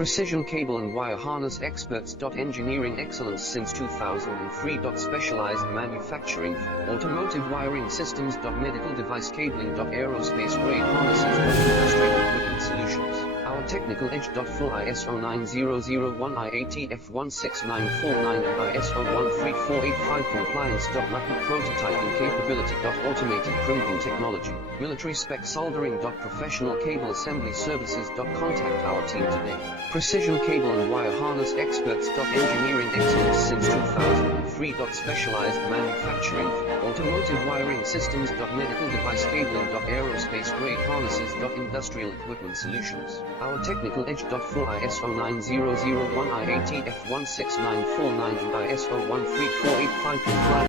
Precision cable and wire harness experts. Engineering excellence since 2003. Specialized manufacturing for automotive wiring systems. Medical device cabling. Aerospace grade harnesses. Industrial equipment solutions. Our technical edge. Full ISO 9001 IATF 16949 and ISO 13485 compliance. Rapid prototyping capability. Automated crimping technology. Military spec soldering. Professional cable assembly services. Contact our team today. Precision cable and wire harness experts. Engineering excellence since 2003. Specialized manufacturing for automotive wiring systems. Medical device cabling. Aerospace grade harnesses. Industrial equipment solutions. Our technical edge. Full ISO 9001 IATF 16949 and ISO 13485 compliance.